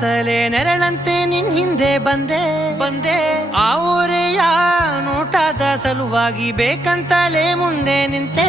ಅಂತಲೇ ನೆರಳಂತೆ ನಿನ್ ಹಿಂದೆ ಬಂದೆ ಆ ಊರೆಯ ನೋಟದ ಸಲುವಾಗಿ ಬೇಕಂತಲೇ ಮುಂದೆ ನಿಂತೆ